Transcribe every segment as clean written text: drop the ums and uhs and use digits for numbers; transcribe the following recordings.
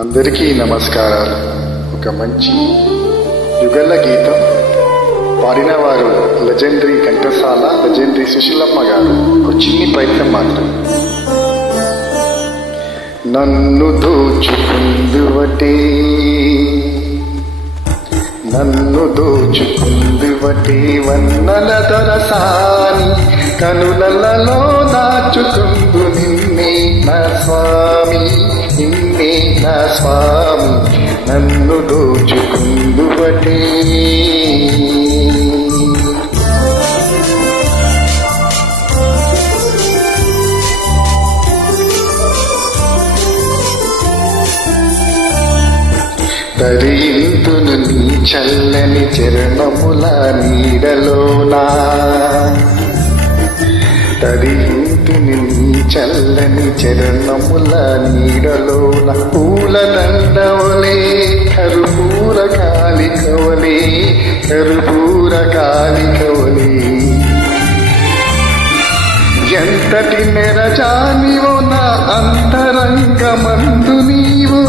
అందరికీ నమస్కారాలు. ఒక మంచి యుగల గీతం పాడిన వారు లెజెండరీ ఘంటసాల, లెజెండరీ సుశీలమ్మ గారు. ఒక చిన్ని ప్రయత్నం మాత్రం. నన్ను దోచుకుందువటే, నన్ను దోచుకుందువటే వన్నల దొరసాని, కనులలో దాచుకుందు నిన్నే నా స్వామి, నిన్నే నా స్వామి. నన్ను దోచుకుందువటే. తరింతును నీ చల్లని చరణముల నీడలోనా, తరింతును నీ చల్లని చరణముల నీడలోన, పూల దండవలే కర్పూర కాలికవలే, కర్పూర కాలికవలే. ఎంతటి నెరజానివో నా అంతరంగమందు నీవు,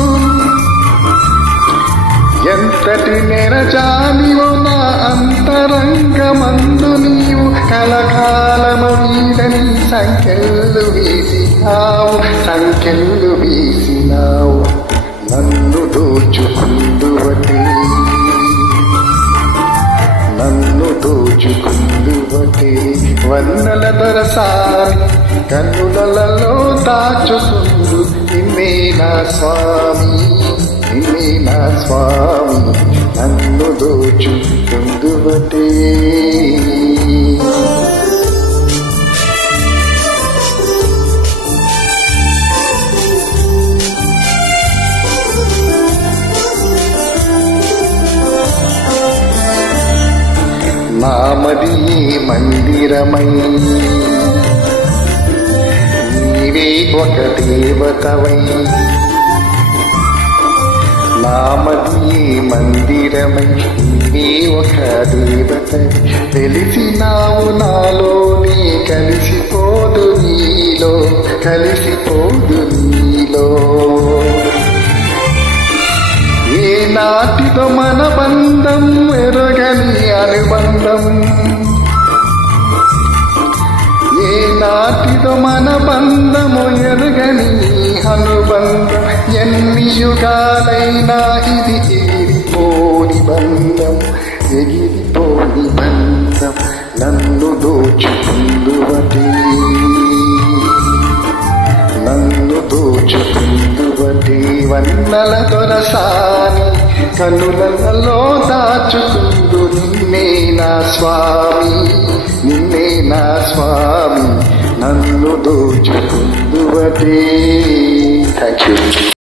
ఎంతటి నెరజానివో నా అంతరంగమందు నీవు. కలకాలము వీడని సంఖ్యలు వేసినావు, సంఖ్యలు వేసినావు. నన్ను దోచుకుందువటే, నన్ను దోచుకుందువటే వన్నెల దొరసాని, కన్నులలో దాచుకుందు నిన్నే నా స్వామి, నిన్నే నా స్వామి. నన్ను దోచుకుందువటే. నామది మందిరమై, నీవే ఒక దేవతవై. నామది మందిరమై, నీవే ఒక దేవత. తెలిసినావు నాలోని, కలిసిపోదు నీలో, కలిసిపోదు నీలో. ఏ నాటితో మన బంధం ఎరగని అనుబంధం, ఏ నాటితో మన బంధము ఎరగని అనుబంధం. ఎన్ని యుగాలైనా ఇది ఎగిరిపోని బంధం, ఎగిరిపోని బంధం. నన్ను దోచుకుందువటే, నన్ను దోచుకుందువటే వన్నెల దొరసాని, కనులలో దాచుకుందు నిన్నే నా స్వామి, నిన్నే నా స్వామి. నన్ను దోచుకుందువటే. Thank you.